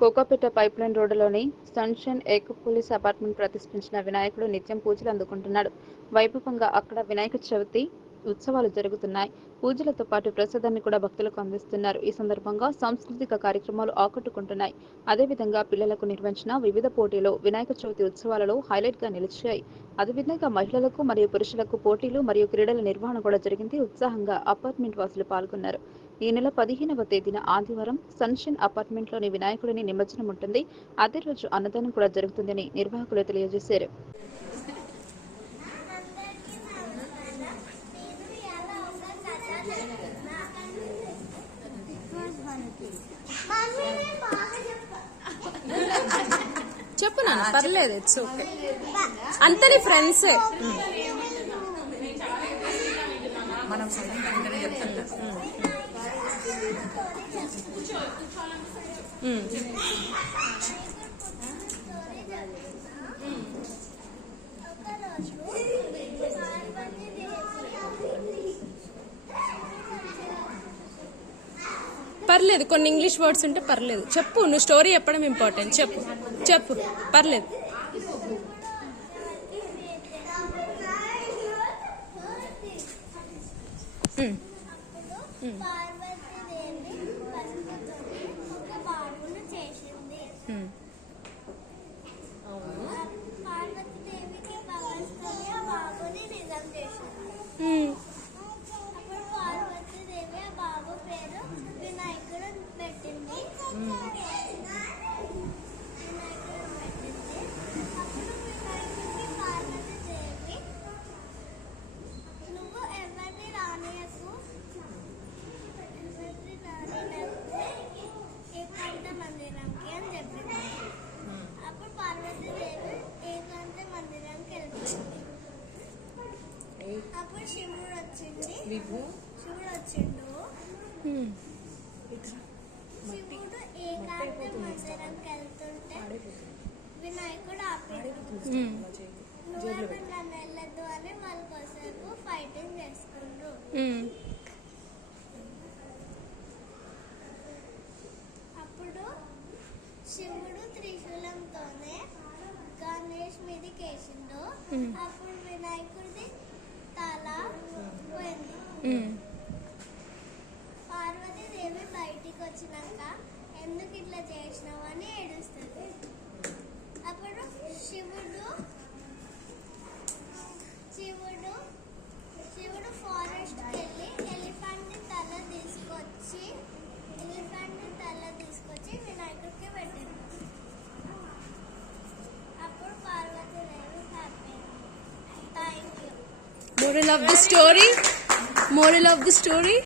Kokapet pipeline రోడ్డులోని Sunshine ఏక police apartment ప్రతిష్ఠించిన వినాయకుడు నిత్యం పూజలు అందుకుంటున్నాడు. వైభవంగా అక్కడ వినాయక చవితి ఉత్సవాలు జరుగుతున్నాయి. పూజలతో పాటు ప్రసాదాన్ని కూడా భక్తులకు అందిస్తున్నారు. ఈ సందర్భంగా సాంస్కృతిక కార్యక్రమాలు ఆకట్టుకుంటున్నాయి. అదేవిధంగా పిల్లలకు నిర్వహించిన వివిధ పోటీలు వినాయక చవితి ఉత్సవాలలో హైలైట్గా నిలిచాయి. అదేవిధంగా మహిళలకు మరియు పురుషులకు పోటీలు మరియు క్రీడల నిర్వహణ కూడా జరిగింది. ఉత్సాహంగా అపార్ట్మెంట్ వాసులు పాల్గొన్నారు. ఈ నెల పదిహేనవ తేదీన ఆదివారం సన్షైన్ అపార్ట్మెంట్లోని వినాయకుడిని నిమజ్జనం ఉంటుంది. అదే రోజు అన్నదానం కూడా జరుగుతుందని నిర్వాహకులు తెలియజేశారు. చెప్పు నాన్న పర్లేదు ఇట్స్ ఓకే అంతని ఫ్రెండ్స్. మనం పర్లేదు కొన్ని ఇంగ్లీష్ వర్డ్స్ ఉంటే పర్లేదు. చెప్పు నువ్వు స్టోరీ చెప్పడం ఇంపార్టెంట్. చెప్పు చెప్పు పర్లేదు. ఉమ్, పసుపుతోని ఒక బాబును చేసింది ఉమ్. ఆ పార్వతీదేవికి భగవంతుని ఆ బాబుని నిజం చేసింది ఉమ్. అప్పుడు పార్వతీదేవి ఆ బాబు పేరు వినాయకుడు పెట్టింది వినాయకుడు పెట్టింది అప్పుడు వినాయకుడికి పార్వతీదేవి నువ్వు ఎవరిని రానియకు ఎవరిని రానియకు ఏకాంత మందిరంకి అని చెప్పింది అప్పుడు పార్వతీదేవి ఏకాంత మందిరంకి వెళ్తుంది అప్పుడు శివుడు వచ్చింది. శివుడు వచ్చిండు. శివుడు ఏకాంత మందిరంకి వెళ్తుంటే వినాయకుడు ఆపాడు. నువ్వెవరు నన్ను వెళ్ళదు అని వాళ్ళ ఫైటింగ్ చేసుకుండ్రు. వచ్చినాక ఎందుకు ఇట్లా చేసినావు అని ఏడుస్తుంది. అప్పుడు శివుడు శివుడు శివుడు ఫారెస్ట్కి వెళ్ళి ఎలిఫెంట్ తల తీసుకొచ్చి ఎలిఫెంట్ తల తీసుకొచ్చి వినాయకుడికి పెట్టింది అప్పుడు Parvatidevi happy thank you moral of the story? Moral of the story?